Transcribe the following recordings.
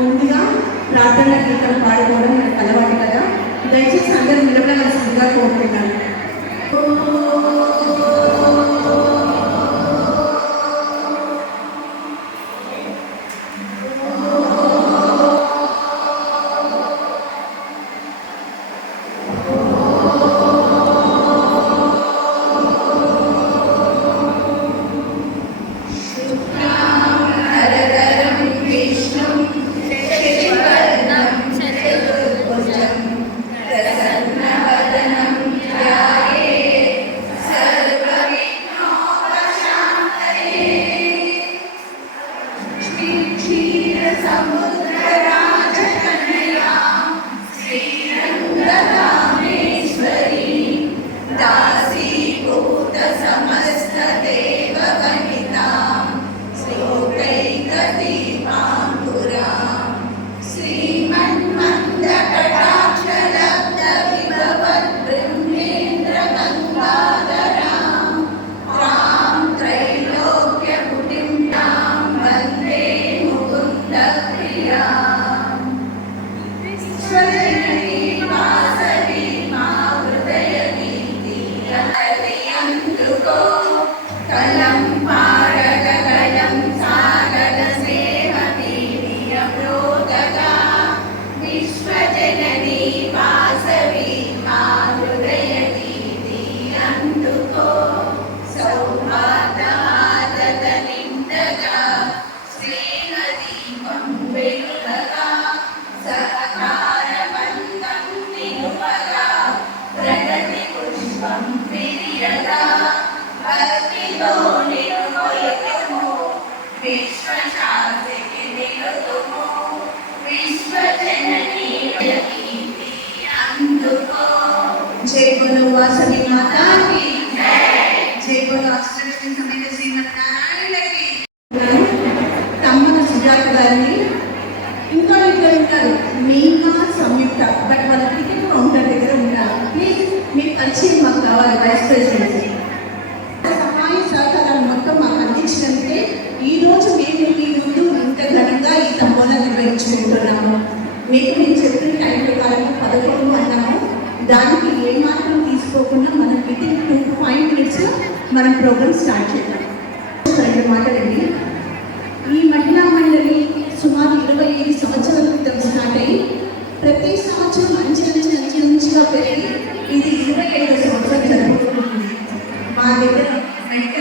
ముందుగా ప్రార్థన గీతం పాడుకోవడం నాకు అలవాటు కదా. దయచేసి అందరూ నిలబడవలసిందిగా కోరుతున్నాను Dalam. ആദ്യത്തെ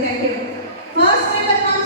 Thank first we will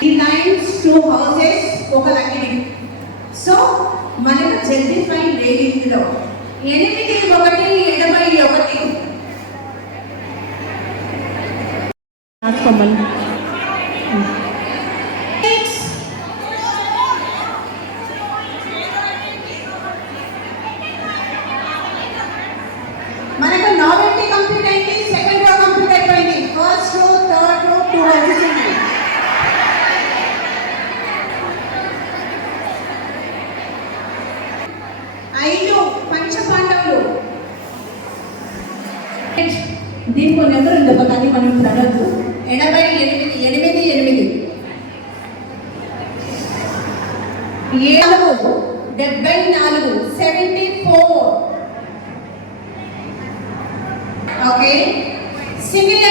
designs to houses ఒక లగ్గిడి సో మనకు జడ్జిపై రేగింగ్లో ఎనిమిది ఒకటి ఎనభై ఒకటి. ఏడు డెబ్బై నాలుగు సెవెంటీ ఫోర్. ఓకే? సింగిల్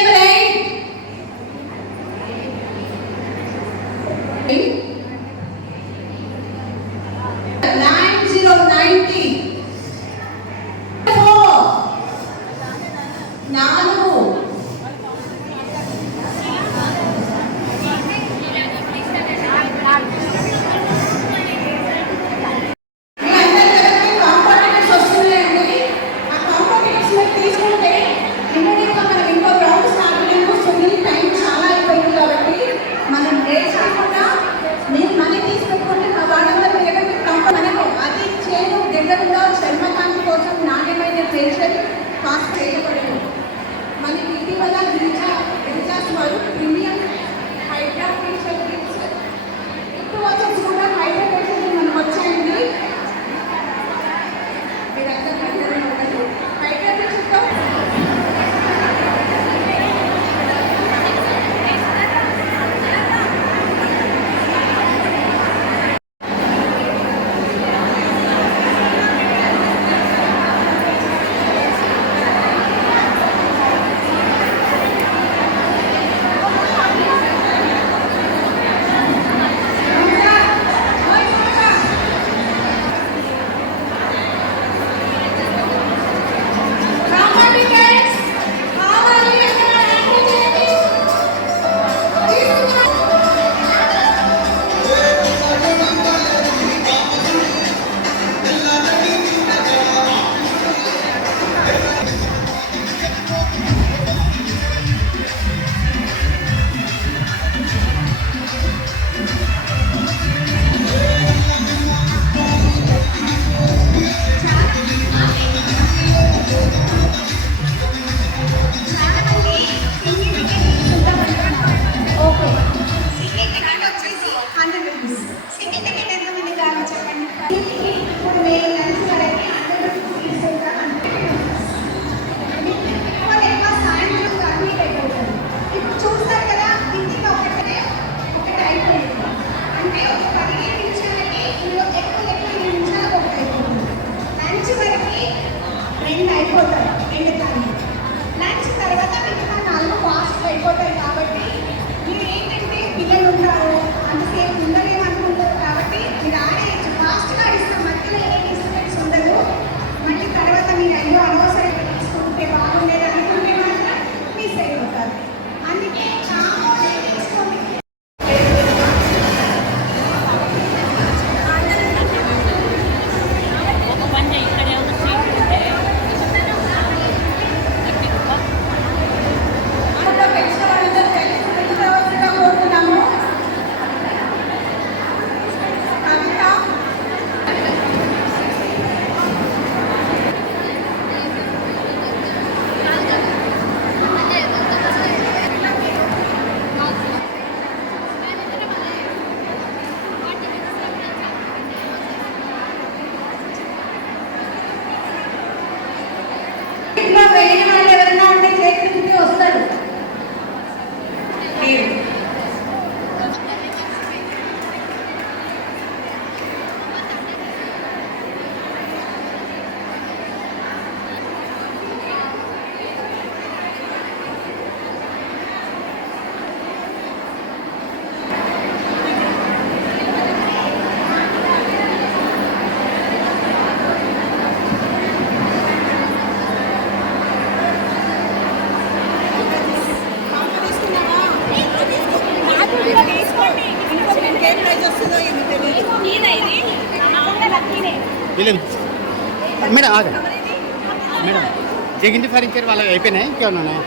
జగింది ఫర్నిచర్ వాళ్ళ అయిపోయినాయి ఇంకేమన్నా ఉన్నాయా?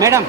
మేడం